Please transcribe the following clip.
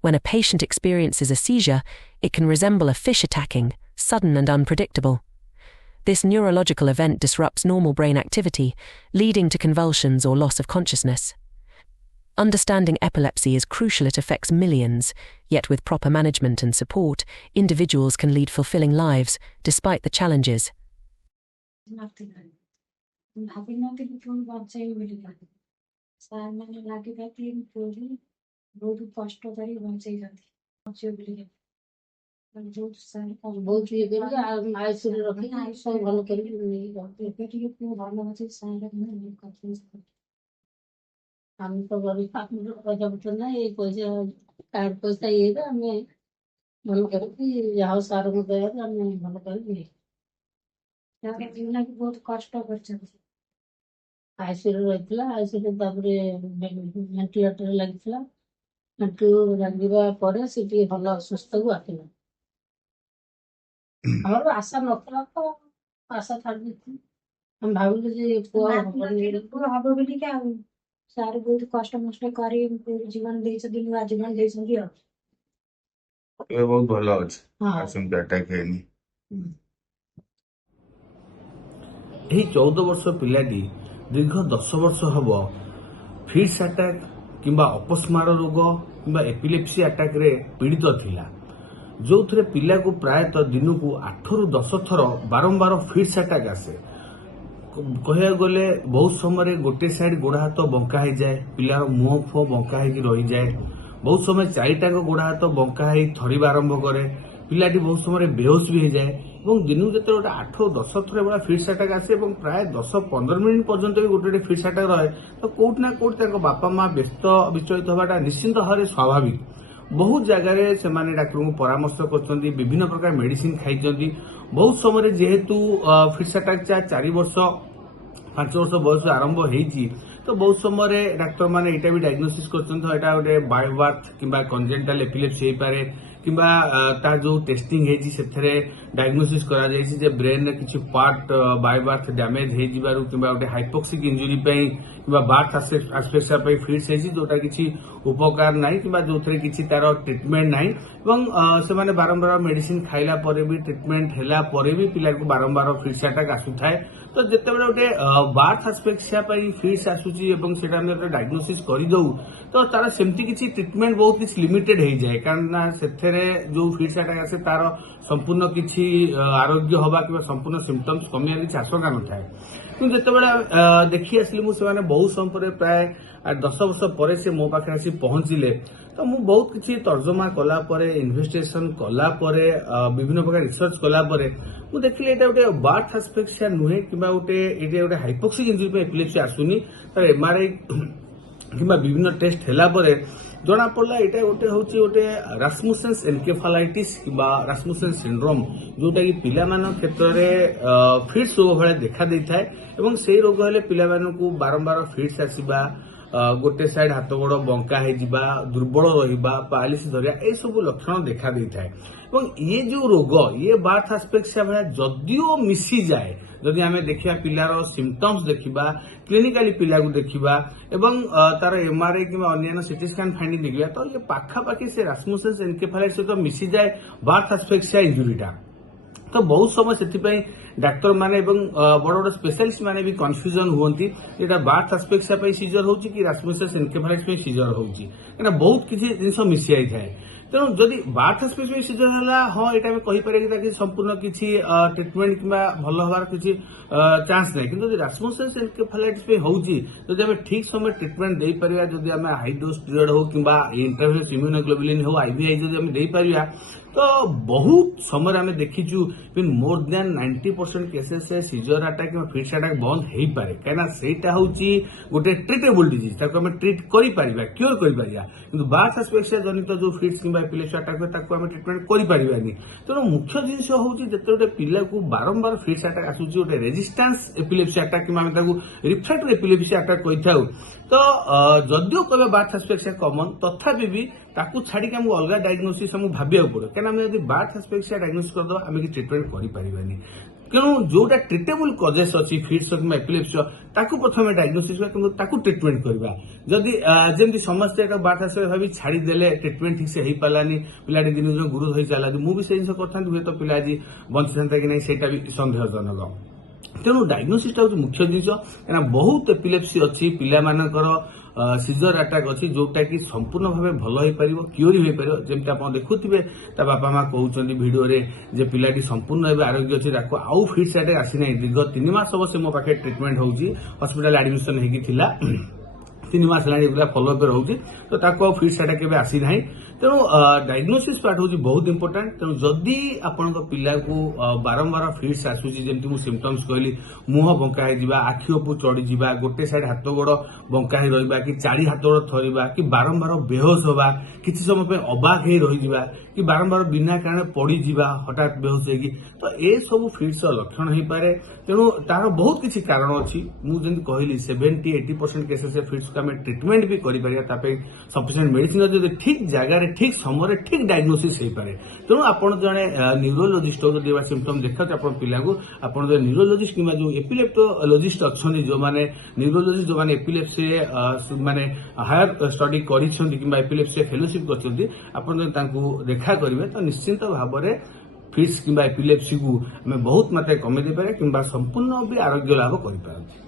When a patient experiences a seizure, it can resemble a fish attacking, sudden and unpredictable. This neurological event disrupts normal brain activity, leading to convulsions or loss of consciousness. Understanding epilepsy is crucial. It affects millions, yet with proper management and support, individuals can lead fulfilling lives, despite the challenges. बहुत ये करिए ICU रखी सब भल करिए हम तो गरीब पैसा पत्र ना ये पैसा कार्ड पैसा ये हमें भल करिए यहाँ सार में दया हमें भल करिए बहुत कष्ट कर आईसीयू रही आईसीयू वेंटिलेटर लगी लगे पर से भल सुस्थ को आसला हमारे आशा नथला तो आशा छाड़ी हम भाविलु जे पुआ हम बोली क्या सारे बहुत कष्ट मष्ट कर जीवन दिन जीवन दे बहुत भल अच्छे हाँ अटैक है ଏହି 14 ବର୍ଷ ପିଲାଟି ଦୀର୍ଘ 10 ବର୍ଷ ହେବ ଫିଟ୍ସ ଆଟାକ୍ କିମ୍ବା ଅପସ୍ମାର ରୋଗ କିମ୍ବା ଏପିଲେପ୍ସି ଆଟାକରେ ପୀଡ଼ିତ ଥିଲା, ଯେଉଁଥିରେ ପିଲାକୁ ପ୍ରାୟତଃ ଦିନକୁ 8ରୁ 10 ଥର ବାରମ୍ବାର ଫିଟ୍ସ ଆଟାକ୍ ଆସେ। କହିବାକୁ ଗଲେ ବହୁତ ସମୟରେ ଗୋଟେ ସାଇଡ୍ ଗୋଡ଼ ହାତ ବଙ୍କା ହେଇଯାଏ, ପିଲାର ମୁହଁ ଫୁଅ ବଙ୍କା ହେଇକି ରହିଯାଏ। ବହୁତ ସମୟ ଚାରିଟାଙ୍କ ଗୋଡ଼ ହାତ ବଙ୍କା ହେଇ ଥରିବା ଆରମ୍ଭ କରେ, ପିଲାଟି ବହୁତ ସମୟରେ ବେହୋସ ବି ହେଇଯାଏ ଏବଂ ଦିନକୁ ଯେତେବେଳେ ଗୋଟେ 8ରୁ 10 ଥର ଏଭଳିଆ ଫିଟ୍ସ ଆଟାକ୍ ଆସେ ଏବଂ ପ୍ରାୟ 10-15 ମିନିଟ୍ ପର୍ଯ୍ୟନ୍ତ ବି ଗୋଟେ ଫିଟ୍ସ ଆଟାକ୍ ରହେ, ତ କୋଉଠି ନା କୋଉଠି ତାଙ୍କ ବାପା ମା ବ୍ୟସ୍ତ ବିଚଳିତ ହେବାଟା ନିଶ୍ଚିନ୍ତ ଭାବରେ ସ୍ୱାଭାବିକ। ବହୁତ ଜାଗାରେ ସେମାନେ ଡାକ୍ତରଙ୍କୁ ପରାମର୍ଶ କରୁଛନ୍ତି, ବିଭିନ୍ନ ପ୍ରକାର ମେଡିସିନ ଖାଇଛନ୍ତି। ବହୁତ ସମୟରେ ଯେହେତୁ ଫିଟ୍ସ ଆଟାକ୍ 4 ବର୍ଷ 5 ବର୍ଷ ବୟସ ଆରମ୍ଭ ହେଇଛି, ତ ବହୁତ ସମୟରେ ଡାକ୍ତରମାନେ ଏଇଟା ବି ଡାଇଗ୍ନୋସିସ୍ କରୁଛନ୍ତି ଏଇଟା ଗୋଟେ ବାୟୋବାର୍ଥ କିମ୍ବା କଞ୍ଜେଣ୍ଟାଲ ଏପିଲେପ୍ସି ହେଇପାରେ କିମ୍ବା ତା ଯୋଉ ଟେଷ୍ଟିଂ ହେଇଛି ସେଥିରେ ଡାଇଗ୍ନୋସିସ୍ କରାଯାଇଛି ଯେ ବ୍ରେନ୍ରେ କିଛି ପାର୍ଟ ବାୟୋବାର୍ଥ ଡ୍ୟାମେଜ ହେଇଯିବାରୁ କିମ୍ବା ଗୋଟେ ହାଇପୋକ୍ସିକ୍ ଇଞ୍ଜୁରି ପାଇଁ କିମ୍ବା ବାର୍ଥ ଆସ୍ଫିକ୍ସିଆ ପାଇଁ ଫିଟ୍ସ ହେଇଛି ଯୋଉଟା କିଛି ଉପକାର ନାହିଁ କିମ୍ବା ଯୋଉଥିରେ କିଛି ତାର ଟ୍ରିଟମେଣ୍ଟ ନାହିଁ ଏବଂ ସେମାନେ ବାରମ୍ବାର ମେଡିସିନ ଖାଇଲା ପରେ ବି ଟ୍ରିଟମେଣ୍ଟ ହେଲା ପରେ ବି ପିଲାକୁ ବାରମ୍ବାର ଫିଟ୍ସ ଆଟାକ୍ ଆସୁଥାଏ। ତ ଯେତେବେଳେ ଗୋଟେ ବାର୍ଥ ଆସ୍ଫିକ୍ସିଆ ପାଇଁ ଫିଟ୍ସ ଆସୁଛି ଏବଂ ସେଟା ଆମେ ଡାଇଗ୍ନୋସିସ୍ କରିଦଉ ତ ତାର ସେମିତି କିଛି ଟ୍ରିଟମେଣ୍ଟ ବହୁତ କିଛି ଲିମିଟେଡ୍ ହେଇଯାଏ, କାରଣ ସେଥିରେ ଯୋଉ ଫିଟ୍ସ ଆଟାକ୍ ଆସେ ତାର ସମ୍ପୂର୍ଣ୍ଣ କିଛି ଆରୋଗ୍ୟ ହବା କିମ୍ବା ସମ୍ପୂର୍ଣ୍ଣ ସିମ୍ପଟମ୍ସ କମିବାର କିଛି ଆଶଙ୍କା ନଥାଏ। କିନ୍ତୁ ଯେତେବେଳେ ଦେଖି ଆସିଲି ମୁଁ ସେମାନେ ବହୁତ ସମୟ ପରେ ପ୍ରାୟ 10 ବର୍ଷ ପରେ ସେ ମୋ ପାଖରେ ଆସି ପହଞ୍ଚିଲେ, ତ ମୁଁ ବହୁତ କିଛି ତର୍ଜମା କଲା ପରେ ଇନଭେଷ୍ଟିଗେସନ କଲା ପରେ ବିଭିନ୍ନ ପ୍ରକାର ରିସର୍ଚ୍ଚ କଲା ପରେ ମୁଁ ଦେଖିଲି ଏଇଟା ଗୋଟେ ବାର୍ଥ ଆସ୍ଫିକ୍ସିଆ ନୁହେଁ କିମ୍ବା ଏଇଟା ଗୋଟେ ହାଇପୋକ୍ସିକ୍ ଇଞ୍ଜୁରି ପାଇଁ ଏପିଲେପ୍ସି ଆସୁନି। ତାର ଏମଆରଆଇ କିମ୍ବା ବିଭିନ୍ନ ଟେଷ୍ଟ ହେଲା ପରେ ଜଣା ପଡିଲା ଏଇଟା ଗୋଟେ ରାସ୍ମୁସେନ୍ସ ଏନକେଫାଲାଇଟିସ୍ କିମ୍ବା ରାସ୍ମୁସେନ୍ସ ସିଣ୍ଡ୍ରୋମ, ଯୋଉଟା କି ପିଲାମାନଙ୍କ କ୍ଷେତ୍ରରେ ଫିଟ୍ସ ରୋଗ ଭଳିଆ ଦେଖା ଦେଇଥାଏ ଏବଂ ସେଇ ରୋଗ ହେଲେ ପିଲାମାନଙ୍କୁ ବାରମ୍ବାର ଫିଟ୍ସ ଆସିବା, ଗୋଟେ ସାଇଡ୍ ହାତ ଗୋଡ ବଙ୍କା ହେଇଯିବା, ଦୁର୍ବଳ ରହିବା, ପାରାଲିସିସ ଧରିବା ଏସବୁ ଲକ୍ଷଣ ଦେଖା ଦେଇଥାଏ। ଏବଂ ଇଏ ଯୋଉ ରୋଗ ଇଏ ବାର୍ଥ ଆସ୍ଫିକ୍ସିଆ ଭଳିଆ ଯଦିଓ ମିଶିଯାଏ, ଯଦି ଆମେ ଦେଖିବା ପିଲାର ସିମ୍ପଟମ୍ସ ଦେଖିବା, କ୍ଲିନିକାଲି ପିଲାକୁ ଦେଖିବା ଏବଂ ତାର ଏମଆରଆଇ କିମ୍ବା ଅନ୍ୟାନ୍ୟ ସିଟି ସ୍କାନ ଫାଇଣ୍ଡିଂ ଦେଖିବା, ତ ଇଏ ପାଖାପାଖି ସେ ରାସ୍ମୁସେନ୍ସ ଏନକେଫାଲାଇଟିସ୍ ସହିତ ମିଶିଯାଏ ବାର୍ଥ ଆସ୍ଫିକ୍ସିଆ ଇଞ୍ଜୁରିଟା। ତ ବହୁତ ସମୟ ସେଥିପାଇଁ ଡାକ୍ତରମାନେ ଏବଂ ବଡ ବଡ ସ୍ପେଶାଲିଷ୍ଟ ମାନେ ବି କନଫ୍ୟୁଜନ ହୁଅନ୍ତି ଏଇଟା ବାର୍ଥ ଆସ୍ଫିକ୍ସିଆ ପାଇଁ ସିଜର ହଉଛି କି ରାସ୍ମୁସେନ୍ସ ଏନକେଫାଲାଇଟିସ୍ ପାଇଁ ସିଜର ହଉଛି, କାହିଁକିନା ବହୁତ କିଛି ଜିନିଷ ମିଶି ଯାଇଥାଏ। ତେଣୁ ଯଦି ବାର୍ଥ ଆସ୍ଫିକ୍ସିଆ ପାଇଁ ସିଜର ହେଲା, ହଁ ଏଇଟା ଆମେ କହିପାରିବା କି ସମ୍ପୂର୍ଣ୍ଣ କିଛି ଟ୍ରିଟମେଣ୍ଟ କିମ୍ବା ଭଲ ହବାର କିଛି ଚାନ୍ସ ନାହିଁ, କିନ୍ତୁ ଯଦି ରାସ୍ମୁସେନ୍ସ ଏନକେଫାଲାଇଟିସ୍ ପାଇଁ ହଉଛି, ଯଦି ଆମେ ଠିକ ସମୟ ଟ୍ରିଟମେଣ୍ଟ ଦେଇପାରିବା, ଯଦି ଆମେ ହାଇ ଡୋଜ ଷ୍ଟିରଏଡ୍ ହଉ କିମ୍ବା ଇଣ୍ଟ୍ରାଭେନସ୍ ଇମ୍ୟୁନୋଗ୍ଲୋବୁଲିନ୍ ହଉ ଆଇଭିଆଇ ଯଦି ଆମେ ଦେଇପାରିବା, ତ ବହୁତ ସମୟରେ ଆମେ ଦେଖିଛୁ ମୋର ଦ୍ୟାନ୍ 90% କେସେସରେ ସିଜର ଆଟାକ୍ କିମ୍ବା ଫିଟ୍ସ ଆଟାକ୍ ବନ୍ଦ ହେଇପାରେ, କାହିଁକିନା ସେଇଟା ହଉଛି ଗୋଟେ ଟ୍ରିଟେବୁଲ ଡିଜିଜ, ତାକୁ ଆମେ ଟ୍ରିଟ୍ କରିପାରିବା, କ୍ୟୁର କରିପାରିବା। କିନ୍ତୁ ବାର୍ଥ ଆସ୍ଫିକ୍ସିଆ ଜନିତ ଯୋଉ ଫିଟ୍ସ କିମ୍ବା ଏପିଲେପ୍ସି ଆଟାକ୍ ହୁଏ ତାକୁ ଆମେ ଟ୍ରିଟମେଣ୍ଟ କରିପାରିବାନି। ତେଣୁ ମୁଖ୍ୟ ଜିନିଷ ହଉଛି ଯେତେବେଳେ ଗୋଟେ ପିଲାକୁ ବାରମ୍ବାର ଫିଟ୍ସ ଆଟାକ୍ ଆସୁଛି, ଗୋଟେ ରେଜିଷ୍ଟାନ୍ସ ଏପିଲେପ୍ସି ଆଟାକ୍ କିମ୍ବା ଆମେ ତାକୁ ରିଫ୍ରାକ୍ଟୋରୀ ଏପିଲେପ୍ସି ଆଟାକ୍ କହିଥାଉ, ତ ଯଦିଓ କହିବା ବାର୍ଥ ଆସ୍ଫିକ୍ସିଆ କମନ, ତଥାପି ବି ତାକୁ ଛାଡ଼ିକି ଆମକୁ ଅଲଗା ଡାଇଗ୍ନୋସିସ୍ ଆମକୁ ଭାବିବାକୁ ପଡିବ, କାହିଁକିନା ଆମେ ଯଦି ବାର୍ଥ ଆସ୍ଫିକ୍ସିଆ ଡାଇଗ୍ନୋସିସ୍ କରିଦେବା ଆମେ କିଛି ଟ୍ରିଟମେଣ୍ଟ କରିପାରିବାନି। ତେଣୁ ଯୋଉଟା ट्रिटेबल कजेस अच्छी फिट्स कि एपिलेप्सी ताकू प्रथम डायग्नोसिस ताकू ट्रिटमेंट करवा जदि जमी समस्ते एक बात आस भावी छाड़देले ट्रिटमेंट ठीक से हो पारानी पिलाटी दिन दिन गुरु हो चला मुझे से जिन करता हुए तो पिला आज बंची था कि नहीं सेटा भी सन्देहजनक तेणु डायग्नोसिस हूँ मुख्य जिन कहीं बहुत एपिलेप्सी अच्छी पिला सीजर अटैक अच्छी जोटा कि संपूर्ण भाव भल हो पार क्योर हो पार जमी आप देखुवे ता बापा माँ कहते भिडियो जे पिलाटी संपूर्ण आरोग्य अच्छी आउ फिट्स अटैक आसी ना दीर्घ 3 मास हम से मो पाखे ट्रिटमेंट होगी हस्पिटाल एडमिशन होता 3 मास है फलोअप रोचे तो ताको फिट्स अटैक के आसी ना तेणु डायग्नोसिस पार्ट हूँ बहुत इंपोर्टाट तेणु जदि आपण पिला को बारंबार फिट्स आसूची जमी मुझे सिम्पटम्स कहली मुह बंका आखि उपू चढ़ी गोटे साइड हाथ गोड़ बंका रहा कि चारि हाथ गोड़ थरवा कि बारंबार बेहोश हवा किसी समय अबाक हो रही कि बारंबार बिना कारण पड़ी हठात बेहोश होगी तो ये सब फिट्स लक्षण हो पाए तेणु तार बहुत किसी कारण अच्छी मुझे कहली 70-80% केसेस फिट्स को आम ट्रिटमेंट भी कर सफिशिएंट मेडिसिन जब ठीक जगह ठीक समय ठीक डायग्नोसिस हो पाए तेणु आपड़ जड़े न्यूरोलोजिस्ट सिम्पटम देखा आप पिला आप न्यूरोलोजिस्ट कि जो एपिलेप्टोलोजिस्ट अच्छा जो मैंने न्यूरोलोजिस्ट जो मैंने एपिलेप्सी माने हायर स्टडी कर एपिलेप्सी फेलोशिप कर देखा करेंगे तो निश्चिंत भाव में फिट्स कि एपिलेप्सी को आम बहुत मात्रा कमे दे पारे कि संपूर्ण भी आरोग्य लाभ कर।